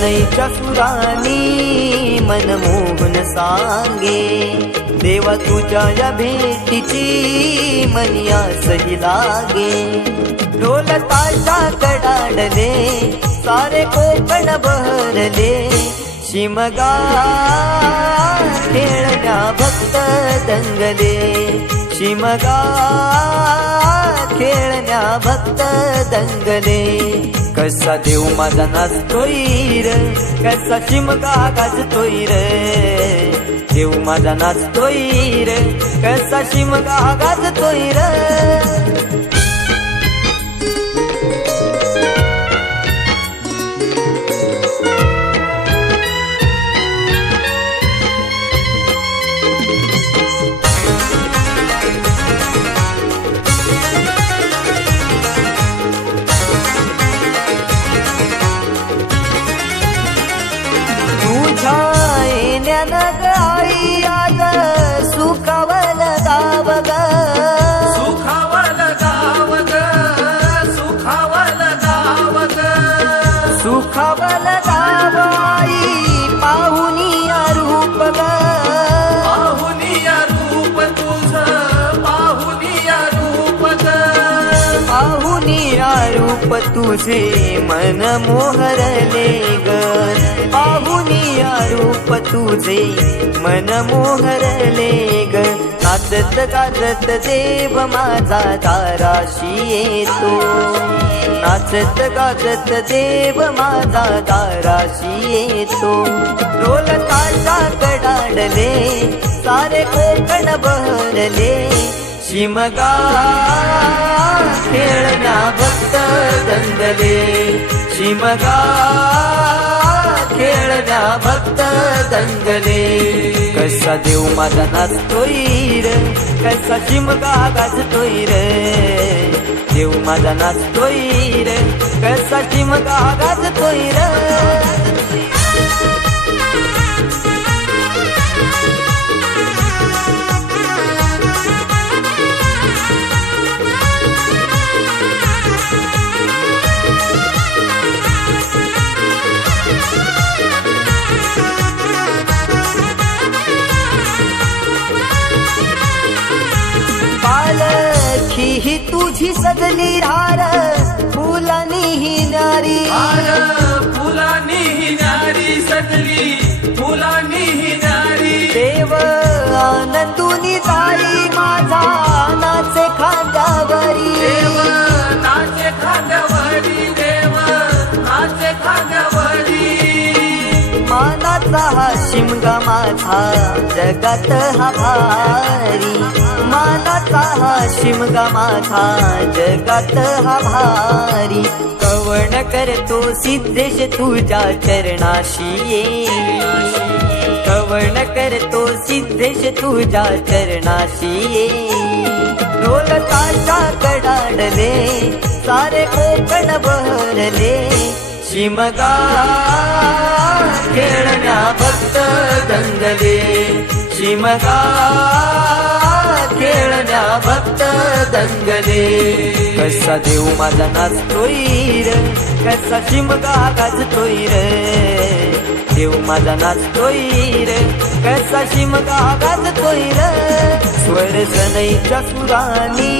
सनईच्या सुरानी मनमोहन सांगे, देवा तुझ्या या भेटीची मनी आसही लागे। ढोल ताशा कडाडले सारे कोकण बहरले, शिमगा खेळण्या भक्त दंगले, शिमगा खेळण्या भक्त दंगले। कसा देव माझा नाचतोय रे, कसा शिमगा गाजतोय रे, देव माझा नाचतोय रे, कसा शिमगा गाजतोय रे। आई आज सुखावल गाव ग, सुखावल गाव ग, सुखावल गाव ग, सुखावल गाव आई पाहुनिया रूप ग, पाहुनिया रूप तुझ, पाहुनिया रूप ग, पाहुनिया रूप तुझे मन मोहरले ग, पाहुनिया रूप तुझे मन मोहरले ग। नाचत गाजत देव माझा दाराशी येतो, नाचत गाजत देव माझा दाराशी येतो। ढोल ताशा कडाडले सारे कोकण बहरले, शिमगा खेळण्या भक्त दंगले, शिमगा खेळण्या भक्त दंगले। कसा देव माझा नाचतोय रे, कसा शिमगा गाजतोय रे, देव माझा नाचतोय रे, कसा शिमगा गाजतोय रे। ही तुझी सजली हार फुलानी ही नारी, फुलानी ही नारी सजली, फुलानी ही नारी। देव आनंदुनी जाई माझा नाचे खांद्यावरी, देव नाचे खांद्यावरी, देव नाचे खांद्यावरी। मानाचा हा शिमगा माझा जगात हा भारी, मानाचा हा शिमगा माझा जगात हा भारी। कवण करतो सिद्धेश तुझ्या चरणाशी ये, कवण करतो सिद्धेश तुझ्या चरणाशी ये। ढोल ताशा कडाडले सारे कोकण बहरले, शिमगा खेळण्या भक्त दंगले, शिमगा खेळण्या भक्त दंगले। कसा देव माझा नाचतोय रे, कसा शिमगा गाजतोय रे, देव माझा नाचतोय रे, कसा शिमगा गाजतोय रे। स्वर सनईच्या सुरानी